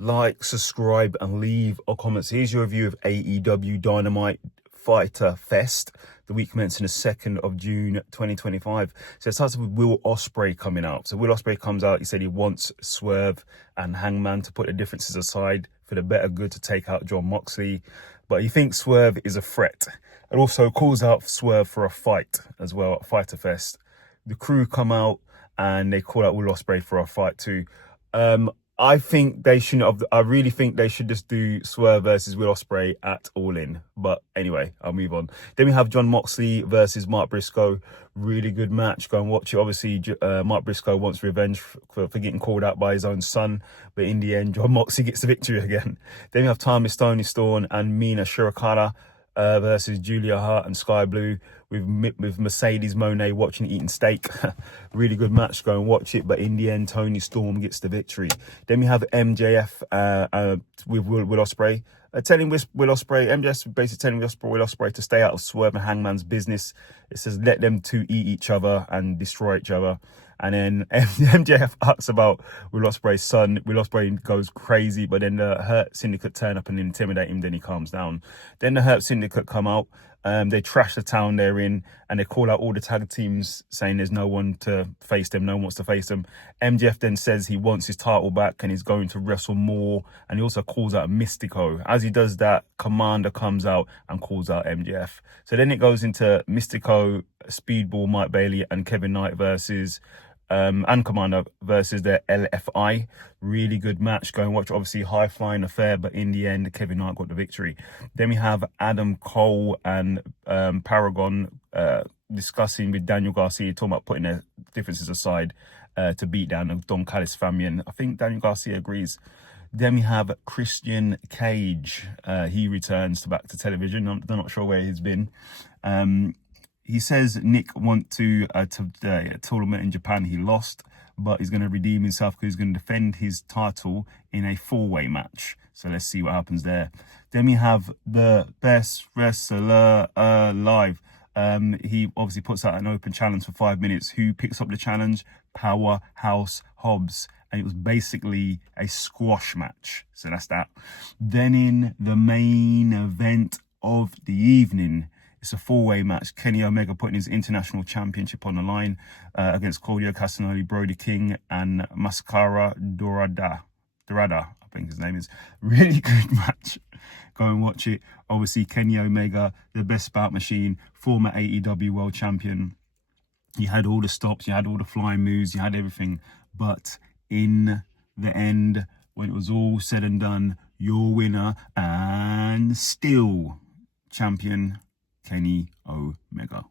like, subscribe, and leave a comment. So here's your review of AEW Dynamite Fighter Fest, the week commencing the 2nd of June 2025. So it starts with Will Ospreay coming out. So Will Ospreay comes out. He said he wants Swerve and Hangman to put the differences aside for the better good to take out Jon Moxley. But he thinks Swerve is a threat, and also calls out Swerve for a fight as well at Fighter Fest. The crew come out and they call out Will Ospreay for a fight too. I think they shouldn't have. I really think they should just do Swerve versus Will Ospreay at All In. But anyway, I'll move on. Then we have Jon Moxley versus Mark Briscoe. Really good match. Go and watch it. Obviously, Mark Briscoe wants revenge for getting called out by his own son. But in the end, Jon Moxley gets the victory again. Then we have Thomas Tony Storm and Mina Shirokada versus Julia Hart and Sky Blue, with Mercedes Moné watching eating steak. Really good match. Go and watch it. But in the end, Tony Storm gets the victory. Then we have MJF with Will Ospreay. Telling Will Ospreay, MJF basically telling Will Ospreay to stay out of Swerve and Hangman's business. It says let them two eat each other and destroy each other. And then MJF asks about Will Ospreay's son. Will Ospreay goes crazy, but then the Hurt Syndicate turn up and intimidate him. Then he calms down. Then the Hurt Syndicate come out. They trash the town they're in, and they call out all the tag teams, saying there's no one to face them. No one wants to face them. MJF then says he wants his title back and he's going to wrestle more. And he also calls out Mystico. As he does that, Commander comes out and calls out MJF. So then it goes into Mystico, Speedball, Mike Bailey, and Kevin Knight versus and Commander versus the LFI. Really good match. Go and watch. Obviously, high flying affair, but in the end, Kevin Knight got the victory. Then we have Adam Cole and Paragon discussing with Daniel Garcia, talking about putting their differences aside to beat down the Don Callis family. And I think Daniel Garcia agrees. Then we have Christian Cage. He returns back to television. I'm not sure where he's been. He says Nick went to a tournament in Japan. He lost, but he's going to redeem himself because he's going to defend his title in a four-way match. So let's see what happens there. Then we have the best wrestler alive. He obviously puts out an open challenge for 5 minutes. Who picks up the challenge? Powerhouse Hobbs. And it was basically a squash match. So that's that. Then in the main event of the evening, it's a four-way match. Kenny Omega putting his international championship on the line against Claudio Castagnoli, Brody King, and Mascara Dorada, I think his name is. Really good match. Go and watch it. Obviously, Kenny Omega, the best spout machine, former AEW world champion. You had all the stops, you had all the flying moves, you had everything. But in the end, when it was all said and done, your winner and still champion, Kenny Omega.